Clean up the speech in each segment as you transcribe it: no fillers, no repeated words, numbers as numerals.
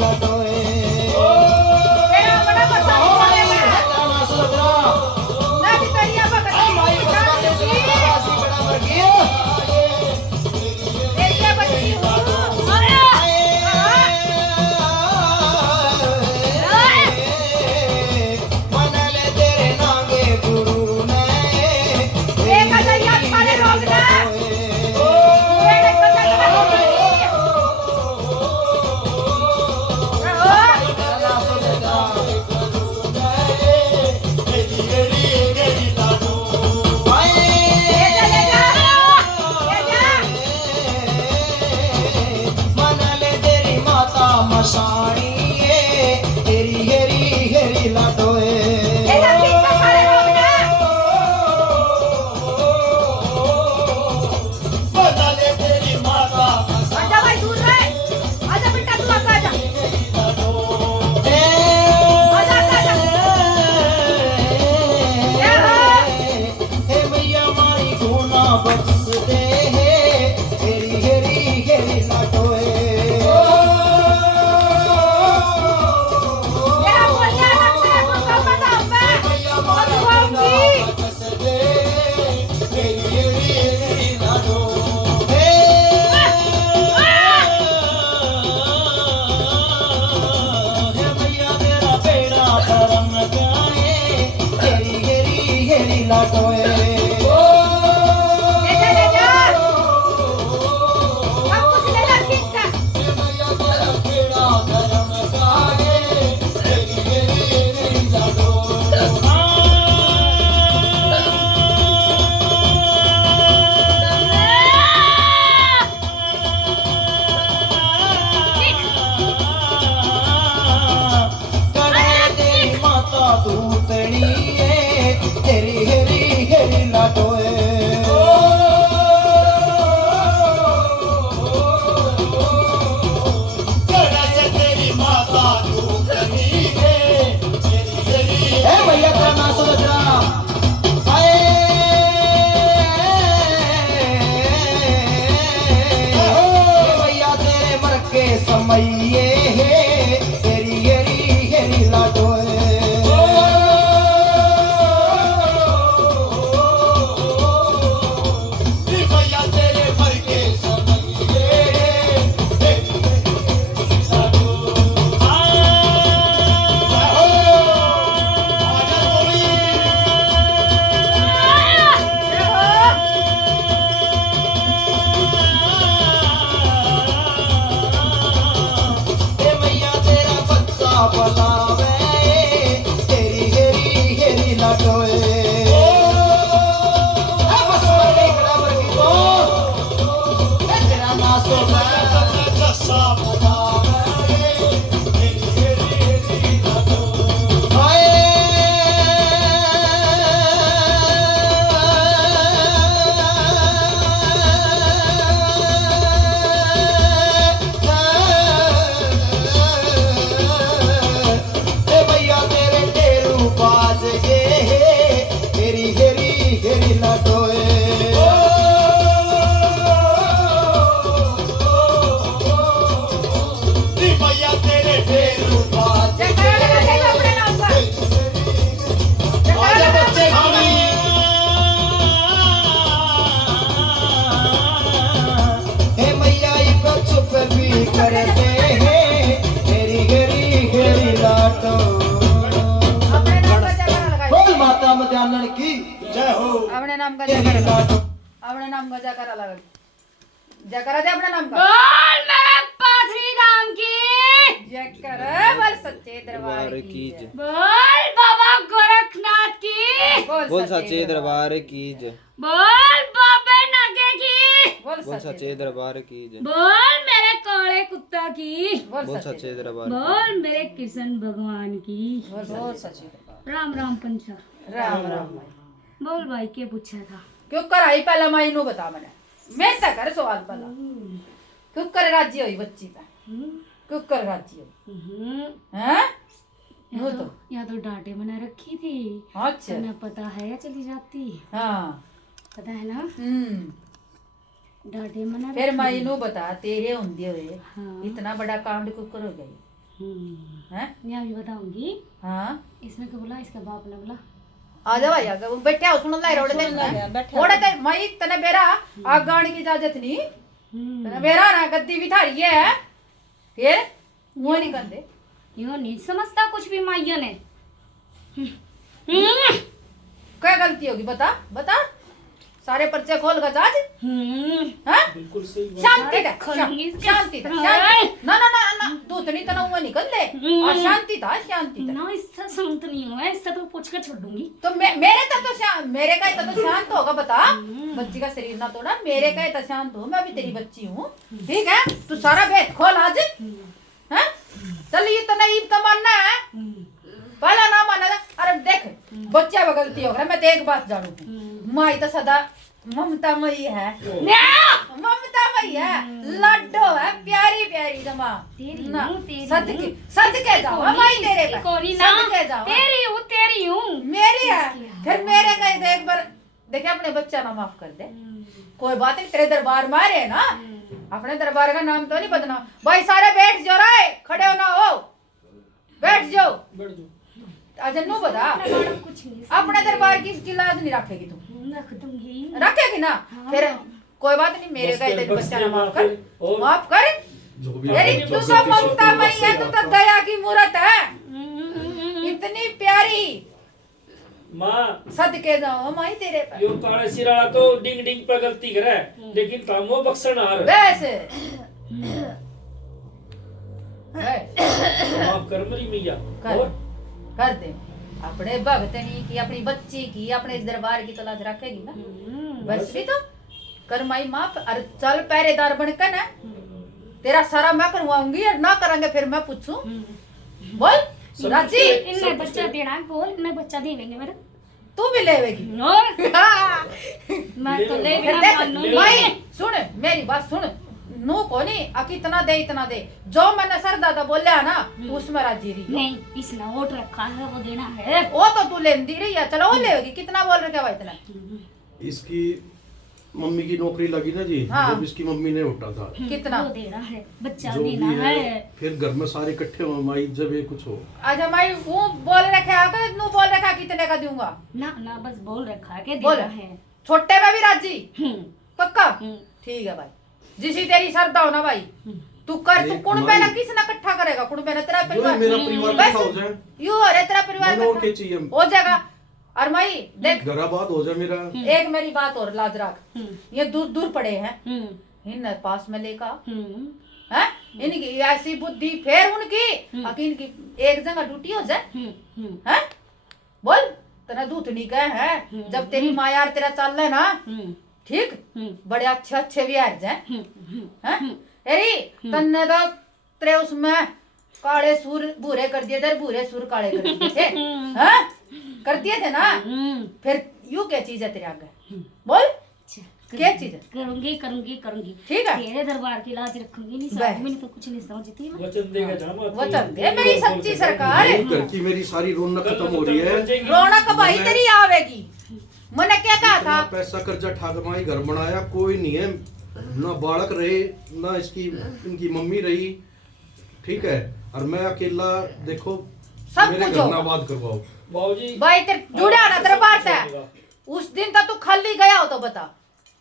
लटोए तेरा बड़ा पसंद वाले में ना सुधरा ना भी तरिया बकरी माई बसाने तेरा बड़ा मर गया तेरिया बच्ची हूँ अरे मनले तेरे नागे गुरु ने एक हज़ारिया खाने रोक दे मेरे को तक मनले तेरी माता मसाणी तेरी हेरी हेरी लाडोए तेरा पीछे खाने रोक दे मनले तेरी माता आजा भाई दूर रहे आजा बेटा तू आगे आजा हे मैया मारी गुना बख्श दे हेरी हेरी हेरी लाडोए तेरा बोलिया लगता है को कब बता पे मधुबंगी लाटोए ले जा अब कुछ ले ला खींच कर माता दूतनी हेरी हेरी हेरी लाटोए तेरी माता दूतनी हे भैया तेरा नाम सुन जरा आए भैया तेरे मर के समय हेरी हेरी हेरी लाटोए भैया तेरे मर के समय बलावे हेरी हेरी हेरी लाटोए बस बराबर की तो तेरा नासो जसा बलावे हेरी हेरी हेरी लाटोए भैया तेरे ढेरू बाज गे हेरी हेरी हेरी लाटोए भैया तेरे ढेरू बाज जयकारा लगा दे अपने नाम का जयकारा लगा बच्चे खानी हे मैया इको चुप भी करते हैं हेरी हेरी हेरी लाटो अपने नाम का जयकारा लगा बोल माता मध्यान्ह की जय हो अपने नाम का हेरी जयकारा लाटो अपने नाम का जयकारा लगा जयकारा दे अपने नाम का बोल मेरे पाथरी राम की जयकारा बोल सच्चे दरबार की जय बोल बाबा गोरखनाथ की बोल सच्चे दरबार की जय बोल बाबे नागे की बोल सच्चे दरबार की जय बोल मेरे काले कुत्ता की बोल सच्चे दरबार बोल मेरे कृष्ण भगवान की बोल सच्चे दरबार राम राम पंचा राम राम बोल भाई के पूछा था क्यों कराई पहला माई नु बता मैंने मैं से कर सवाल पहला क्यों कर राज्य हुई बच्ची का क्यों कर राज्य हुई हैं यहाँ तो डांटे बना रखी थी अच्छा ना पता है या चली जाती हाँ पता है ना हम्म डांटे बना फिर माई नु बता तेरे होंदे हुए हाँ। इतना बड़ा कांड क्यों करो गई हैं? मैं अभी बताऊंगी। हाँ इसने क्या बोला, इसका बाप ने बोला आ जा भाई आगे वो बैठा सुन ला रोड दे थोड़ा ते मई तने बेरा आग गाने की इजाजत नहीं तने बेरा ना गद्दी भी थारी है फिर मुंह नहीं कर दे यो नहीं समझता कुछ भी माइया ने। क्या गलती होगी बता बता सारे पर्चे खोल का जाज हाँ बिल्कुल सही बात। शांति था खोलूंगी इसके शांति था सारे। शांति ना ना ना ना दूतनी तना हुआ निकल ले और शांति था ना इससे शांत नहीं हुआ, इससे तो पूछ कर छोड़ दूंगी। तो मेरे तक तो शांत मेरे का ही तो शांत होगा बता बच्ची का शरीर ना तोड़ा मेरे का ही तो शांत हो मैं भी तेरी बच्ची हूँ ठीक है तू सारा भेद खोल आज हैं चल ये तो नहीं तो मानना है पहला ना माना अरे देख बच्चा में गलती होगा मैं तो एक बात जानू माई तो सदा ममता मई है ममता मई है लड्डो है प्यारी प्यारी जमा तेरी ना हूँ, तेरी सदके जाओ माई तेरे पे कोरी ना सदके जाओ तेरी हूँ मेरी है फिर मेरे का ही एक बार देखे अपने बच्चा ना माफ कर दे कोई बात नहीं तेरे दरबार में आ रहे हैं ना अपने दरबार का नाम तो नहीं बदनाम भाई सारे बैठ जाओ रे खड़े हो ना हो बैठ जाओ बैठ जाओ। अच्छा नु बता कुछ नहीं अपने दरबार की इसकी लाज नहीं रखेगी तू रख दूंगी। रखेगी ना फिर कोई बात नहीं मेरे का तेरे बच्चा ना माफ कर जो भी तेरी आप- तू तो ममता मई है तू तो दया की मूरत है इतनी प्यारी माँ सदके जाओ माई तेरे पे यो काले सिराला तो डिंग डिंग पर गलती करे लेकिन तामो बक्सण हार वैसे माफ कर मरी मैया। कर और कर दे अपने भगतनी की अपनी बच्ची की अपने इस दरबार की तो लाज रखेगी ना बस भी तो कर माई माफ अरे चल पहरेदार बनकर ना तेरा सारा मैं करवाऊंगी और ना करेंगे फिर मैं पूछूं बोल राजी इन्हें बच्चा देना है, बोल इन्हें बच्चा देंगे मेरा। तू भी लेवेगी और मैं तो ले फिर बिना देख मानूंगी। भाई सुन मेरी बात सुन नो को नहीं अकी इतना दे जो मैंने सर दादा बोलिया ना उसमें राजी रही नहीं इसने वोट रखा है वो देना है। वो तो तू लेंदी रही है चलो वो लेगी कितना बोल रहे क्या भाई इतना इसकी मम्मी की नौकरी लगी ना जी हाँ। जब इसकी मम्मी ने उठा था कितना वो देना है बच्चा जो भी देना है है। फिर घर में सारे इकट्ठे हो माई जब ये कुछ हो अच्छा मैं वो बोल रखा है नू बोल रखा कितने का दूंगा ना ना बस बोल रखा है कि बोल देना है। छोटे में भी राजी पक्का हम्म। ठीक है भाई जिसी तेरी श्रद्धा हो ना भाई तू कर तू एक कुण भाई। पे ना किस ना इकट्ठा करेगा कुण पे ना तेरा जो है परिवार मेरा परिवार बस। इकट्ठा हो जाए यू हो रे तेरा परिवार मन और इकट्ठा के चाहिए हो जाएगा और मैं देख घराबाद हो जाए मेरा एक मेरी बात और लाज रख ये दूर दूर पड़े हैं इन पास में लेका है इनकी ऐसी बुद्धि फिर उनकी आखिर इनकी एक जगह ड्यूटी हो जाए है बोल तेरा दूतनी का है जब तेरी माँ यार तेरा चल रहा है ना ठीक बड़े अच्छे अच्छे भी आ जाए हैं अरे तन्ने तो तेरे उसमें काले सूर भूरे कर दिए थे भूरे सूर काले कर दिए थे हैं कर दिए थे ना फिर यू क्या चीज है तेरे आगे बोल क्या चीज है करूंगी करूंगी करूंगी ठीक है तेरे दरबार की लाज रखूंगी नहीं बस। साथ में तो कुछ नहीं समझती मैं। वचन देगा जामा वचन दे मेरी सच्ची सरकार घर की मेरी सारी रौनक खत्म हो रही है रौनक भाई तेरी आवेगी मैंने क्या कहा था इतना पैसा कर्जा ठाक माई घर बनाया कोई नहीं है ना बालक रहे ना इसकी इनकी मम्मी रही ठीक है और मैं अकेला देखो सब मेरे कुछ घर होगा। ना बात करवाओ बाबूजी भाई तेरे जुड़ा ना तेरा बात है उस दिन तक तू खाली गया हो तो बता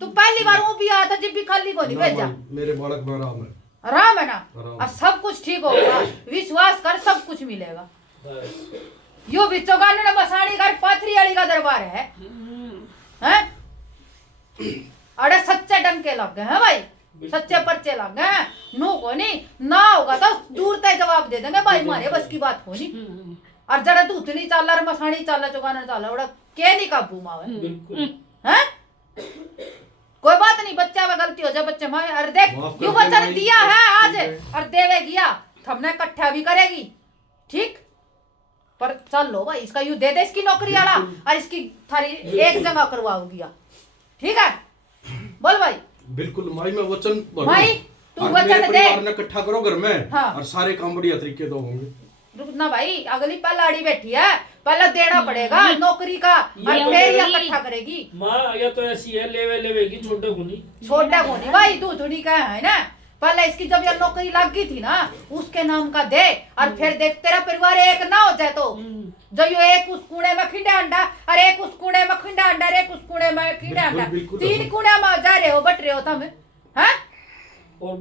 तू पहली बार वो भी आया था जब भी खाली को नहीं ना भेजा माई, मेरे बालक में आराम है आराम है ना आराम। और सब कुछ ठीक होगा विश्वास कर सब कुछ मिलेगा बस यो बिचौगाने ने बसाड़ी घर पाथरी वाली का दरबार है हैं अरे सच्चे डंके लग गए हैं भाई सच्चे पर्चे लग गए हैं नो को नहीं ना होगा तो दूर तक जवाब दे देंगे भाई मारे बस की बात होनी और जरा दूध नहीं चाल रहा मसाणी चाल रहा चौगाना चाल रहा उड़ा के नहीं काबू मावे बिल्कुल हैं कोई बात नहीं बच्चा में गलती हो जाए बच्चे मावे अरे देख माफ कर यू दे वचन माई, दिया है आज ठीक है। और देवे गया हमने इकट्ठा भी करेगी ठीक पर चल लो भाई इसका यू दे दे इसकी नौकरी वाला और इसकी थारी एक जगह करवाओगी ठीक है बोल भाई बिल्कुल माई मैं वचन भरूं। माई, तू और वचन मेरे दे। परिवार ने इकट्ठा करो घर में हाँ। और सारे काम बढ़िया तरीके से होंगे रुक ना भाई अगली पलाड़ी बैठी है पहले देना पड़ेगा नौकरी का और ये फिर ये होगी। इकट्ठा करेगी माँ या तो ऐसी है लेवे लेवे की छोटे को नहीं छोटा को नहीं भाई तू थोड़ी का है ना पहले इसकी जब ये नौकरी लग गई थी ना उसके नाम का दे, और फिर देख तेरा परिवार एक ना हो जाए तो जो यो एक उस कूड़े में खिंडे अंडा और एक उस कूड़े में खिंडा अंडा और एक उस कूड़े में खिंडे अंडा, बिल्कुल, तीन कूड़े में जा रहे हो बट रहे हो तुम हैं। और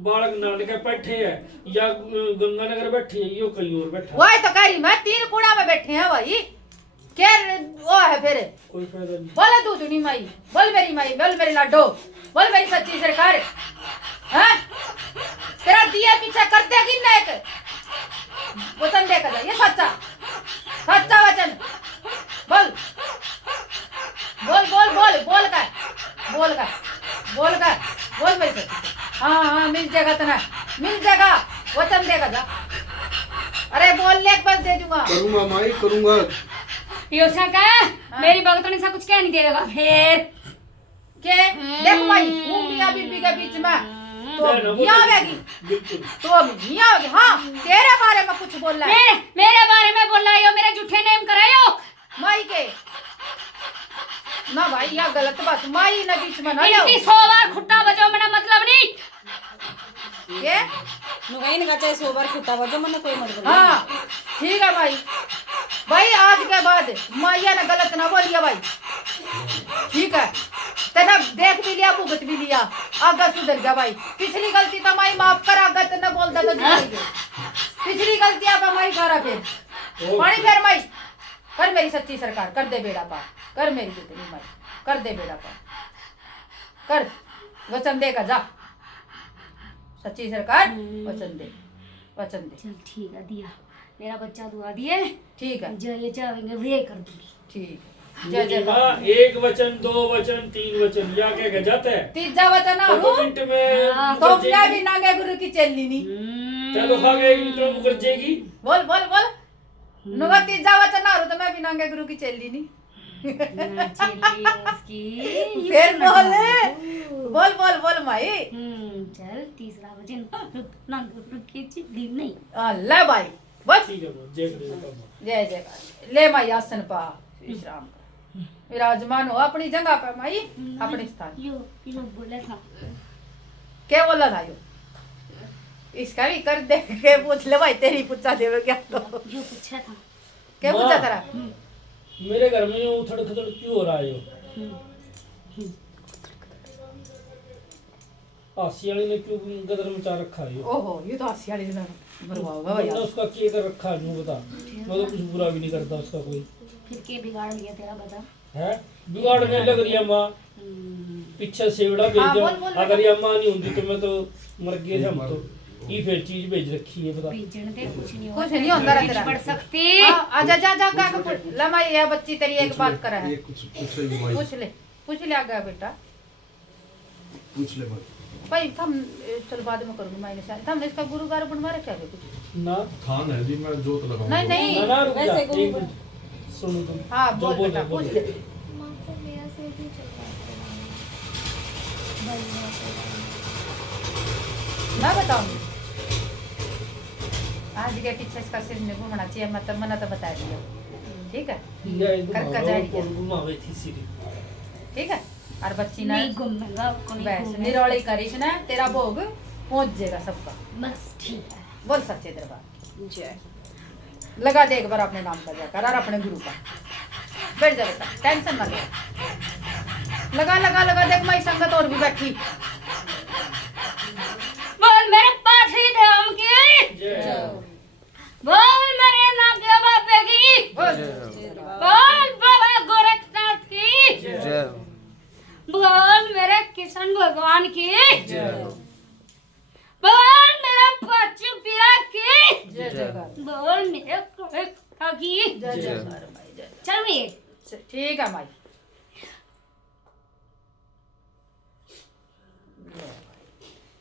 बालक नानके बैठे है या गंगानगर बैठे है, यो कहीं और बैठा वही तो कह रही मैं, तीन कूड़ा में बैठे हैं भाई, क्या वो है फिर। कोई फायदा नहीं। बोले तू नहीं माई, बोल मेरी माई, बोल मेरी लाडो, बोल मेरी सच्ची सरकार हैं। तेरा दिया पीछा करते कि ना एक वचन देखा जाए, ये सच्चा सच्चा वचन बोल बोल बोल बोल बोल कर बोल कर बोल कर बोल मेरी सच्ची। हाँ हाँ मिल जाएगा तना, मिल जाएगा, वचन देगा जा। अरे बोलने के बाद दे दूंगा। करूंगा माई करूंगा। योसा का मेरी भगतनी सा कुछ क्या नहीं देगा फिर के देख भाई वो मियां बीबी के बीच में तो मियां आवेगी, तो मियां आवेगी। हाँ तेरे बारे में कुछ बोल रहा है, मेरे बारे में बोल रहा है, मेरे झूठे नेम करायो माई के ना भाई, यह गलत बात, माई ना बीच में ना आओ। इनकी 100 बार खुट्टा बजाओ मेरा मतलब नहीं ये नुगाइन का चाहे 100 बार खुट्टा बजो मन कोई मतलब नहीं। हाँ ठीक है भाई, भाई आज के बाद माइया ने गलत ना बोलिया भाई, ठीक है तेना देख भी लिया भुगत भी लिया, आगे सुधर जा भाई। पिछली गलती तो माई माफ कर, आगे तेना बोल दे तो पिछली गलती आप हमारी करा फिर पानी फिर माई कर मेरी सच्ची सरकार, कर दे बेड़ा पार, कर मेरी जितनी माई कर दे बेड़ा पार, कर वचन दे का जा सच्ची सरकार, वचन दे वचन दे। चल ठीक है दिया, मेरा बच्चा दुआ दिए, ठीक है जो ये चाहेंगे वे कर दूंगी। ठीक है, जय जय माँ, एक वचन, दो वचन, तीन वचन, या क्या कह जाता है? तीजा वचन तो हो मिनट में तो क्या भी नागे गुरु की चलनी नहीं। चलो खा गए, एक मिनट में मुकर जाएगी। बोल बोल बोल नुगा तीजा वचन हो तो मैं भी नागे गुरु की चलनी नहीं। फिर बोल बोल बोल माई। चल तीसरा वचन रुकना रुकी चिल्ली नहीं। ले भाई बस ठीक है, जय गुरु। जय जय ले माई आसन पा विश्राम कर, विराजमान हो अपनी जगह पे माई, अपने स्थान। यो बोला था क्या बोला था यो, इसका भी कर दे के पूछ ले भाई, तेरी पूछा देवे क्या तो जो पूछा था क्या पूछा तेरा। मेरे घर में यो उथड़ खथड़ क्यों हो रहा है? यो आसियानी ने क्यों गदर मचा रखा है? ओहो ये तो आसियाली ने मरवाओ मैंने यार। उसका क्या कर रखा है? मुझे बता, मैं तो कुछ बुरा भी नहीं करता उसका कोई। फिर के बिगाड़ लिया तेरा बता है बिगाड़ने लग रही है माँ, पीछे सेवड़ा भेज हाँ, दो। बोल, बोल, अगर ये माँ नहीं होती तो मैं तो मर गए थे हम तो। ये फिर चीज भेज रखी है, बता। भेजने दे कुछ नहीं कुछ नहीं होता रहा तेरा। पढ़ सकती। हाँ, आजा जा जा का ला माई, ये बच्ची तेरी एक बात कर है, ये कुछ पूछ रही माई, पूछ ले आगे बेटा। पूछ ले माई। भाई थम चल बाद में करूंगी मैंने शायद, हमने इसका गुरुवार बनवा रखा है कुछ। ना थान है जी, मैं जोत लगाऊंगा। नहीं नहीं ना रुक जा, वैसे एक गुरु- मिनट सुनो तुम। हाँ जो बोल बेटा बोल पूछ रहे ले। मैं बताऊंगी आज के पीछे इसका सिर नहीं घूमना चाहिए, मतलब मना तो बता दिया, ठीक है ये करका जा रही है, घुमावे थी सिरी। ठीक है। और बच्ची ना नहीं घूमेगा कोई बस निरोली करीश ना, तेरा भोग पहुंच जाएगा सबका। बस ठीक है। बोल सच्चे दरबार जय। लगा दे एक बार अपने नाम का जाकर और अपने गुरु का। बैठ जा बेटा, टेंशन मत ले, लगा लगा लगा देख माई संगत और भी बैठी। बोल मेरे पाठी धाम की जय। बोल मेरे नागे बाबे की बोल बोल बाबा गोरखनाथ की जय बोल मेरे किशन भगवान की जय बोल मेरा बच्चू पिया की जय जयकार, बोल मेरे कोई की जय जयकार माई जय। चल ये ठीक है माई।